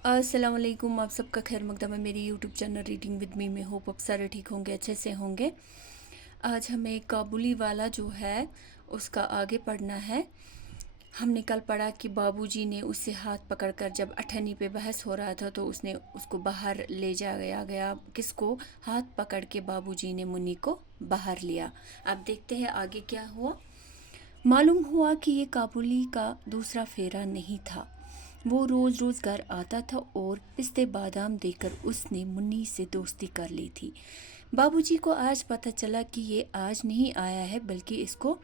अस्सलाम वालेकुम। आप सबका खैर मकदम है मेरी YouTube channel reading with me में। होप आप सारे ठीक होंगे, अच्छे से होंगे। आज हमें काबुली वाला जो है उसका आगे पढ़ना है। हमने कल पढ़ा कि बाबूजी ने उससे हाथ पकड़कर, जब अठन्नी पे बहस हो रहा था तो उसने उसको बाहर ले जाया गया। किसको? हाथ पकड़ के बाबूजी ने मुन्नी को बाहर लिया। अब देखते हैं आगे क्या हुआ। मालूम हुआ कि ये काबुली का दूसरा फेरा नहीं था। वो रोज़ रोज़ घर आता था और पिस्ते बादाम देकर उसने मुन्नी से दोस्ती कर ली थी। बाबूजी को आज पता चला कि ये आज नहीं आया है, बल्कि इसको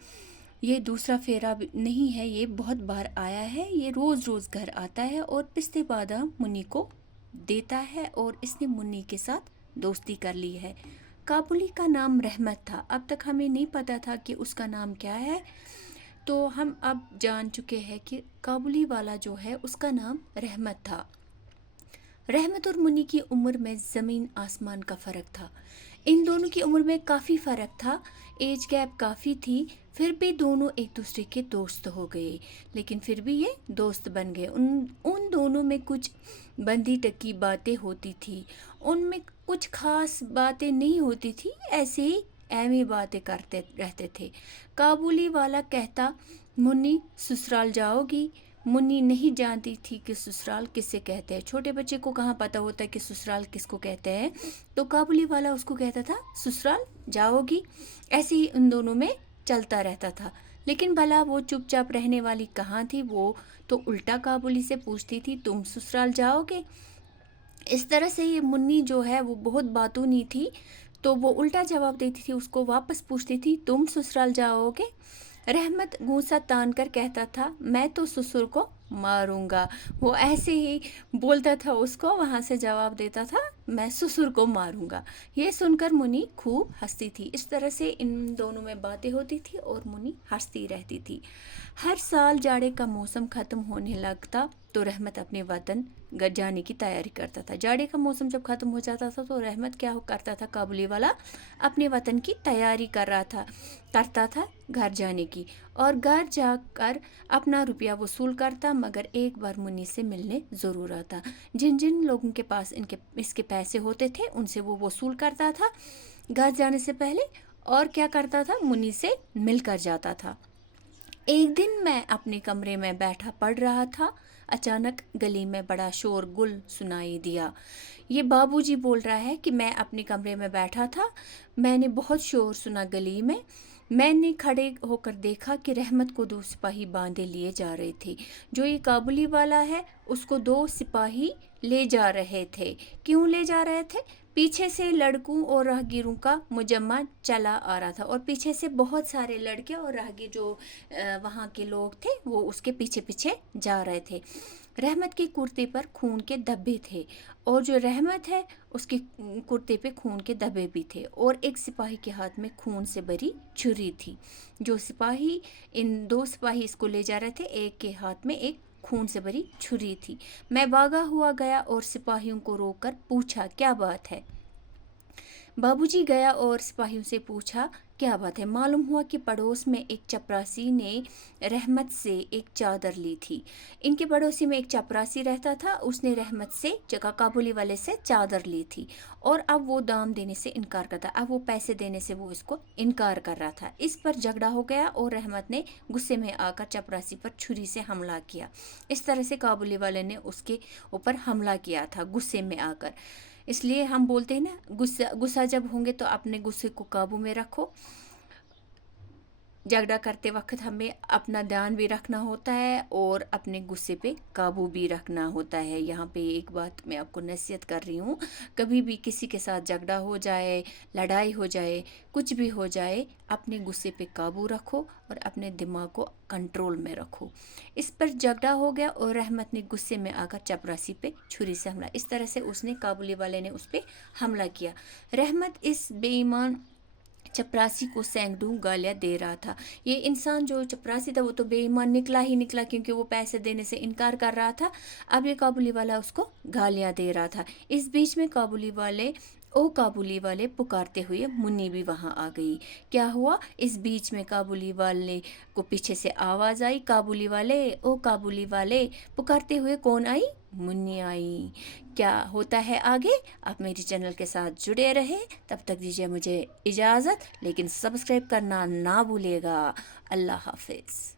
ये दूसरा फेरा नहीं है, ये बहुत बार आया है। ये रोज़ रोज़ घर आता है और पिस्ते बादाम मुन्नी को देता है और इसने मुन्नी के साथ दोस्ती कर ली है। काबुली का नाम रहमत था। अब तक हमें नहीं पता था कि उसका नाम क्या है, तो हम अब जान चुके हैं कि काबुली वाला जो है उसका नाम रहमत था। रहमत और मुन्नी की उम्र में ज़मीन आसमान का फ़र्क था। इन दोनों की उम्र में काफ़ी फ़र्क था, एज गैप काफ़ी थी। फिर भी दोनों एक दूसरे के दोस्त हो गए, लेकिन फिर भी ये दोस्त बन गए। उन उन दोनों में कुछ बंदी टकी बातें होती थी, उनमें कुछ खास बातें नहीं होती थी, ऐसे ही ऐवी बातें करते रहते थे। काबुली वाला कहता, मुन्नी ससुराल जाओगी? मुन्नी नहीं जानती थी कि ससुराल किसे कहते हैं। छोटे बच्चे को कहाँ पता होता है कि ससुराल किसको कहते हैं। तो काबुली वाला उसको कहता था ससुराल जाओगी। ऐसे ही उन दोनों में चलता रहता था। लेकिन भला वो चुपचाप रहने वाली कहाँ थी, वो तो उल्टा काबुली से पूछती थी, तुम ससुराल जाओगे? इस तरह से ये मुन्नी जो है वो बहुत बातूनी थी, तो वो उल्टा जवाब देती थी, उसको वापस पूछती थी, तुम ससुराल जाओगे? रहमत गुस्सा तान कर कहता था, मैं तो ससुर को मारूंगा। वो ऐसे ही बोलता था, उसको वहाँ से जवाब देता था, मैं ससुर को मारूंगा। ये सुनकर मुन्नी खूब हंसती थी। इस तरह से इन दोनों में बातें होती थी और मुन्नी हंसती रहती थी। हर साल जाड़े का मौसम ख़त्म होने लगता तो रहमत अपने वतन जाने की तैयारी करता था। जाड़े का मौसम जब ख़त्म हो जाता था तो रहमत क्या करता था, काबुली वाला अपने वतन की तैयारी करता था घर जाने की, और घर जाकर अपना रुपया वसूल करता। मगर एक बार मुन्नी से मिलने ज़रूर आता। जिन जिन लोगों के पास इसके पैसे होते थे उनसे वो वसूल करता था घर जाने से पहले, और क्या करता था, मुन्नी से मिलकर जाता था। एक दिन मैं अपने कमरे में बैठा पढ़ रहा था, अचानक गली में बड़ा शोरगुल सुनाई दिया। ये बाबूजी बोल रहा है कि मैं अपने कमरे में बैठा था, मैंने बहुत शोर सुना गली में। मैंने खड़े होकर देखा कि रहमत को दो सिपाही बांधे लिए जा रहे थे। जो ये काबुली वाला है उसको दो सिपाही ले जा रहे थे। क्यों ले जा रहे थे? पीछे से लड़कों और राहगीरों का मुजम्मा चला आ रहा था, और पीछे से बहुत सारे लड़के और राहगीर जो वहाँ के लोग थे वो उसके पीछे पीछे जा रहे थे। रहमत के कुर्ते पर खून के धब्बे थे, और जो रहमत है उसके कुर्ते पे खून के धब्बे भी थे, और एक सिपाही के हाथ में खून से भरी छुरी थी। जो सिपाही, इन दो सिपाही इसको ले जा रहे थे, एक के हाथ में एक खून से भरी छुरी थी। मैं भागा हुआ गया और सिपाहियों को रोककर पूछा, क्या बात है? बाबूजी गया और सिपाहियों से पूछा, क्या बात है? मालूम हुआ कि पड़ोस में एक चपरासी ने रहमत से एक चादर ली थी। इनके पड़ोसी में एक चपरासी रहता था, उसने रहमत से, जगह काबुली वाले से, चादर ली थी, और अब वो दाम देने से इनकार करता, अब वो पैसे देने से वो इसको इनकार कर रहा था। इस पर झगड़ा हो गया और रहमत ने गुस्से में आकर चपरासी पर छुरी से हमला किया। इस तरह से काबुली वाले ने उसके ऊपर हमला किया था गुस्से में आकर। इसलिए हम बोलते हैं ना, गुस्सा गुस्सा जब होंगे तो अपने गुस्से को काबू में रखो। झगड़ा करते वक्त हमें अपना ध्यान भी रखना होता है और अपने गुस्से पे काबू भी रखना होता है। यहाँ पे एक बात मैं आपको नसीहत कर रही हूँ, कभी भी किसी के साथ झगड़ा हो जाए, लड़ाई हो जाए, कुछ भी हो जाए, अपने गुस्से पे काबू रखो और अपने दिमाग को कंट्रोल में रखो। इस पर झगड़ा हो गया और रहमत ने गुस्से में आकर चपरासी पे छुरी से हमला, इस तरह से उसने, काबुली वाले ने उस पर हमला किया। रहमत इस बेईमान चपरासी को सैकड़ों गालियां दे रहा था। ये इंसान जो चपरासी था वो तो बेईमान निकला ही निकला, क्योंकि वो पैसे देने से इनकार कर रहा था। अब ये काबुली वाला उसको गालियां दे रहा था। इस बीच में काबुली वाले पुकारते हुए मुन्नी भी वहां आ गई। क्या हुआ? इस बीच में काबुली वाले को पीछे से आवाज आई, काबुली वाले, ओ काबुली वाले। पुकारते हुए कौन आई? منی آئی، کیا ہوتا ہے آگے؟ آپ میری چینل کے ساتھ جڑے رہے، تب تک دیجیے مجھے اجازت، لیکن سبسکرائب کرنا نہ بھولے گا۔ اللہ حافظ۔